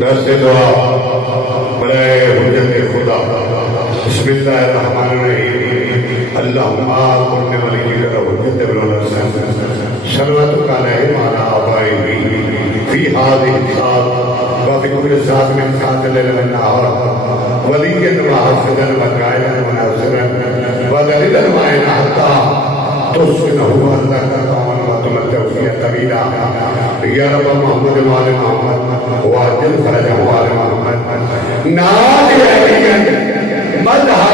درس دعا برائے حجت خدا. بسم اللہ الرحمن الرحیم. اللہم آکن ولی کر حجت ابن الحسن صلواتک علیہ وعلی آبائہ فی هذه الساعة وفي كل ساعة من ساعات الليل والنهار وليا وحافظا وقائدا وناصرا ودليلا معينا حتى تسكنه أرضك طوعا وتمتع فيها طويلا. يا رب محمد وآل محمد وعجل فرجه وآل محمد نادي عليا مدحا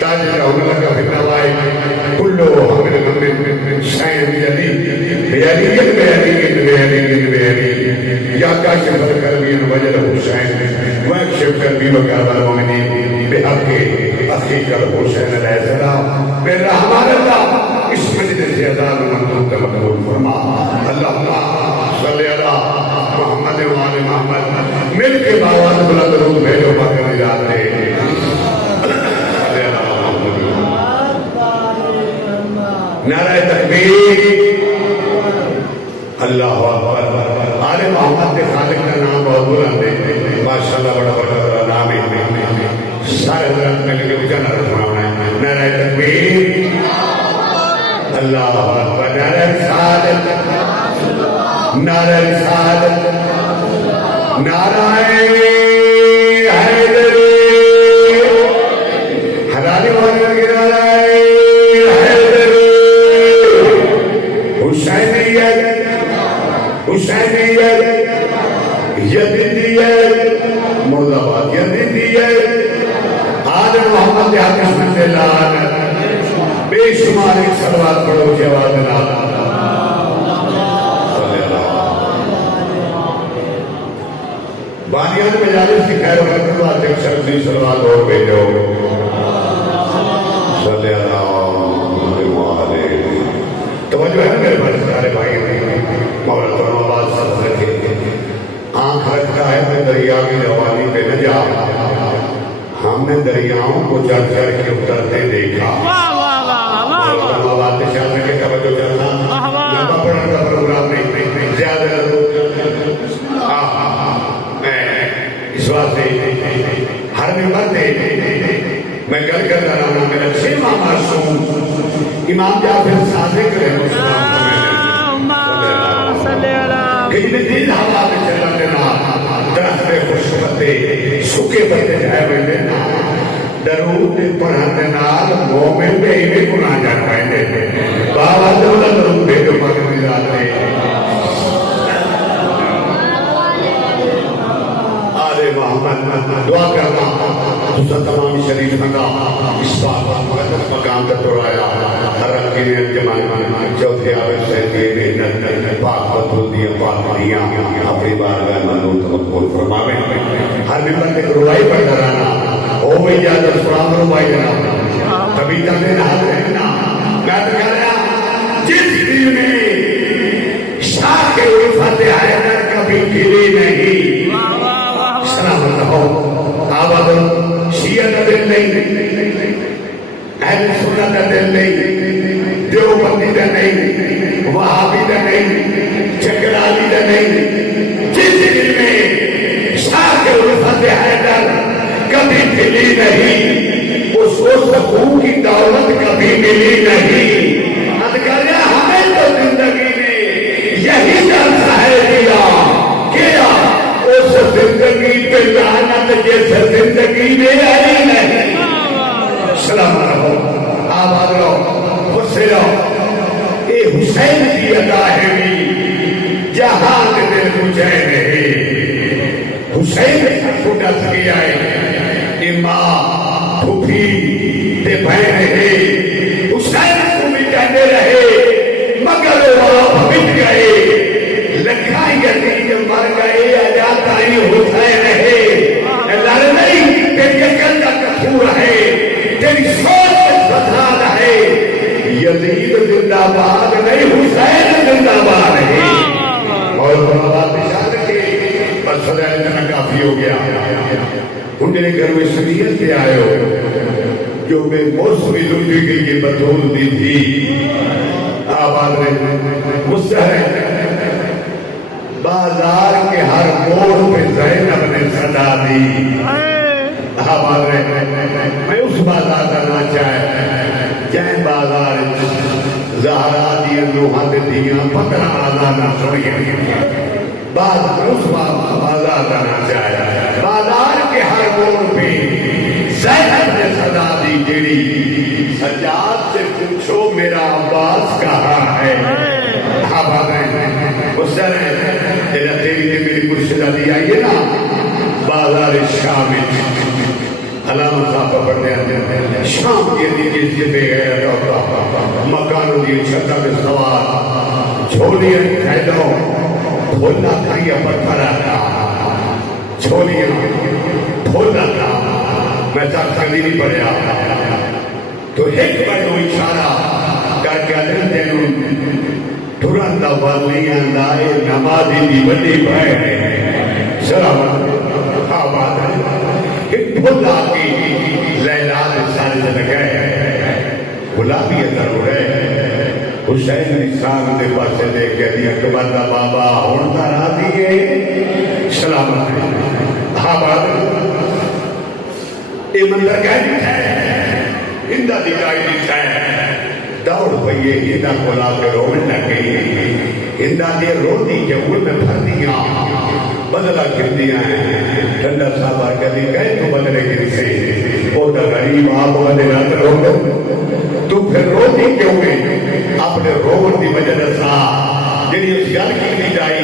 تاجر لك في النوائب كله من شيء بيدي يا كاشف الكربي وجل حسين واكشف كربي وكرب المؤمنين بحق اخيك الحسين عليه السلام بالرحمن الله اسم مجد زيادان ومنطوق مقبول فرما. اللهم صل على محمد وآل محمد مل کے باوان بلند روح بھیجو پاک نجات دے. نعرہ تکبیر اللہ اکبر. آل محمد کے خالق کا نام بہت بلند ہے ماشاءاللہ. بڑا بڑا نام ہے سارے حضرات مل کے بچہ نعرہ سنانا ہے. نعرہ تکبیر اللہ اکبر. نعرہ رسالت نعرہ رسالت نعرہ حیدر حلالی محمد کی نعرہ حیدر حسینیت حسینیت یزیدیت مرد آباد یزیدیت آل محمد حق اسمت اللہ بے شمار ایک صلوات پڑھو جواب اللہ. بانیان مجالس کی خیر وقت واسطے شخصی صلوات اور بھیجو. صلی اللہ علیہ. توجہ ہے نا میرے بڑے سارے بھائی مولا فرما آباد صاحب تھے. آنکھ رکھتا ہے میں دریا کی روانی پہ نہ جا. ہم نے دریاؤں کو چڑھ چڑھ کے اترتے دیکھا. مولا فرما آباد کے شاہ کے توجہ کرنا لمبا پڑھنے کا پروگرام نہیں زیادہ اس واسطے ہر ممبر دے میں گل کر رہا ہوں. میرا چھواں معصوم امام جعفر صادق رحمۃ اللہ کہیں بھی دل ہوا میں چلن دینا درخت خوش پتے سکے پتے جائے میں دینا درود پڑھن نال مومن بے ہی گناہ جا پائیں دے. بابا دولا درود بے جو پاک مجرات دے. محمد دعا کرنا تُسا تمام شریف نگا اس بات مقدس مقام تک تورایا. ہر رکھے نے انجمان چوتھے آوے سہتے محنت پاک بدھو دیا پاک مریاں اپنی بارگاہ منو تمقبول فرماوے. ہر ممبر ایک روائی پڑھ کرانا او میں یاد سلام روائی کرانا کبھی تک نہ رہنا. میں تو کہہ رہا جس دل میں شاہ کے الفت حیدر کبھی گری نہیں سلامت رہو. آباد شیعہ کا دل نہیں اہل سنت کا دل نہیں دیوبندی کا نہیں وہابی کا نہیں جگرالی کا نہیں. جس دل میں شاہ کے الفت حیدر کبھی ملی نہیں اس کو سکون کی دولت کبھی ملی نہیں. ادھکاریا ہمیں تو زندگی میں یہی جلسہ ہے دیا کیا اس زندگی پہ لعنت جیسے زندگی میں آئی نہیں. سلام رہو آباد رہو خوش رہو. اے حسین کی ادا ہے بھی جہاں دل مجھے نہیں. حسین کو ڈس گیا ہے ماں پھوپھی تے بہن ہے. حسین کو بھی کہنے رہے مگر وہ مٹ گئے. لکھائی گئی جب مر گئے اجاتا ہی حسین ہے. لڑ نہیں تیری عقل کا کفور ہے تیری سوچ فساد ہے. یزید زندہ باد نہیں حسین زندہ باد ہے. اور بات نشان رکھے بس سزا اتنا کافی ہو گیا. ان کے گھر میں شریعت سے آئے ہو جو بے موسمی لٹی گئی یہ بطول دی تھی. آباد میں مستحق بازار کے ہر موڑ پہ زینب نے صدا دی. میں اس بازار کا نا چاہے جائیں بازار زہرا دیا نوحہ دیا 15 آزادہ سوئی بازار اس بازار کا نا چاہے بازار کے ہر موڑ پہ زینب نے صدا دی جیڑی سجاد سے پوچھو میرا عباس کہاں ہے. آپ آ گئے اس طرح تیرا تیری نے میری مرشدہ دی آئیے نا بازار شام علامت صاحب پڑھتے ہیں شام کے لیے جس سے بے گیا مکانوں کی چھتا میں سوار چھولیاں پھیلو بھولنا کھڑیا پتھر آتا چھولیاں بھولنا تھا میں چاہتا نہیں پڑھیا تو ایک بڑھو اشارہ کر کے دل دینوں ترنتا والیاں لائے نمازی دی بڑی بھائی سلامت آباد ایک بھولا کی لیلہ سارے سے لگئے گلابی اثر ہو رہے حسین نسان دے پاسے دے کے دیا کبھتا بابا ہونتا رہا دیئے سلامت آباد یہ مندر کہہ دیتا ہے ہندہ دکھائی دیتا ہے دوڑ پئیے ہندہ کھولا کے رومن لگئی ہندہ دے رو دی کہ ان میں پھر دیا بدلہ کر دیا ہے ٹھنڈا صاحبہ کہتے گئے تو بدلے کے سے او دا غریب آپ بدلہ کر رو گئے تو پھر رو دی کیوں گئے اپنے رومن دی وجہ سا جنہی اس گل کی دی جائی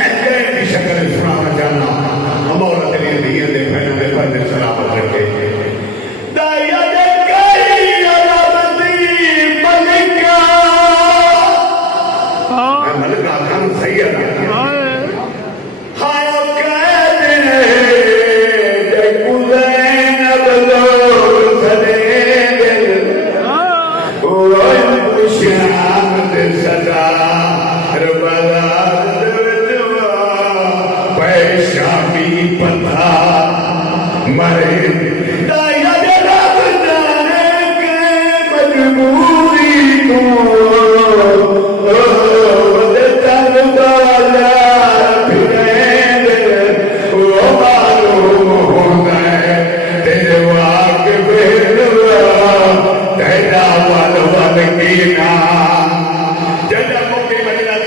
ایسے کی شکل سنانا چاہنا مولا دلی دیئے دے پہنے دے پہنے سلامت رکھے دائیا دے گئی علامتی ملکہ میں ملکہ کھان سید ہاں کہتے ہیں جے کلین بلور سدے دل روئی خوشیان دے صدا ربلا پیشامی پتھا مرے دائیا دے رب جانے کے مجبوری کو دتن بالا پھریں دے وہ معلوم ہو گئے تیرے واقف تیرا والوال کینا جدہ موقع مجلس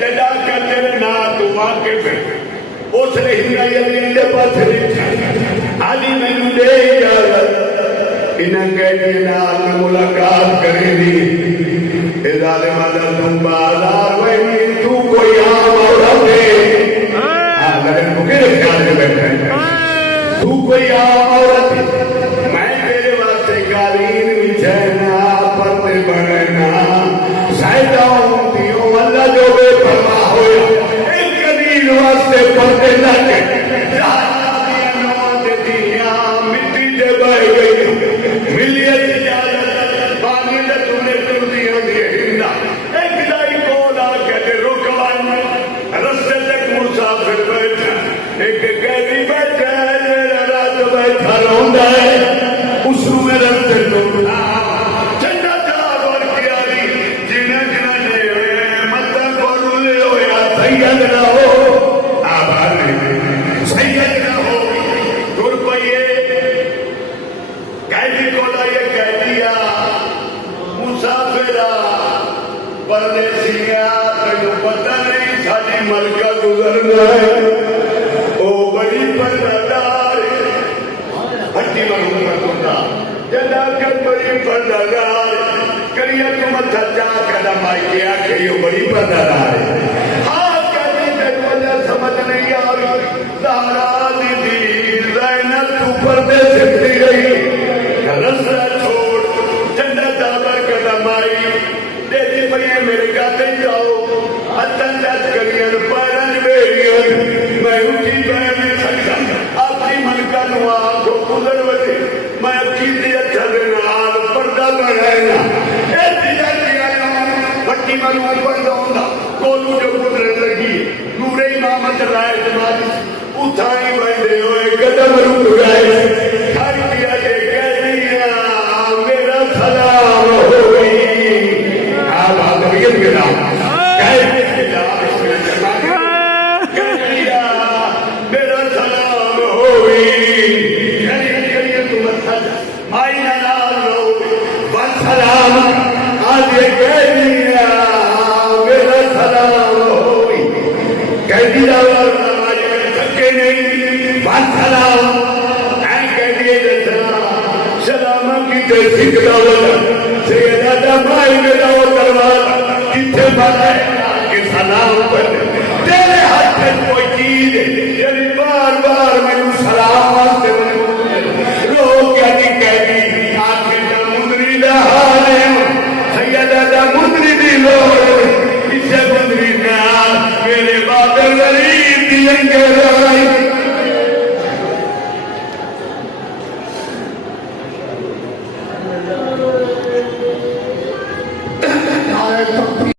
جدہ کرتے نا تو واقف اس نے ہندائی علی دے پاس رکھا علی میں دے اجازت انہیں کہنے نال ملاقات کرے دی ادھال مدر تم بازار وہی تو کوئی عام عورت ہے اگر مکر خیال میں بیٹھے تو کوئی عام عورت ہے میں تیرے واسطے قالین بچھنا پردے بڑھنا سائدہ ہوتیوں اللہ جو بے پرواہ ہویا ایک قدیر واسطے پردے لگے ملکہ گزرنا ہے او بڑی پردادار ہٹی مرہوں کا کتا جدا کر بڑی پردادار کریا تو متھا جا قدم آئی کیا کہ یہ بڑی پردادار ہے ہاں کہتی تک وجہ سمجھ نہیں آئی زہرا دی زینب تو پردے سے پھری رہی رسلہ چھوڑ جنہ دابر قدم آئی دیتی پڑیے میرے گاتے جاؤ اتن جات کرین پرن بیرین میں اٹھی بہنے سکتا اپنی ملکہ نوا کو گزر وجے میں اکیدی اچھر نال پردہ بڑھائنا ایسی جاتی آیا پٹی منو پردہ ہوندہ کولو جو گزر لگی نور امامت رائے جمالی اتھائی بہنے ہوئے قدم روپ گئے کھائی دیا جے کہنیا میرا سلام ہوئی آپ آدمیت کے نام کہہ دی دعوت نماز تھکے نہیں والسلام این کہہ دیے جیسا سلامہ کی تحصیق دعوت سیدہ دمائی میں دعوت کروا جتھے بڑھائے کہ سلام پر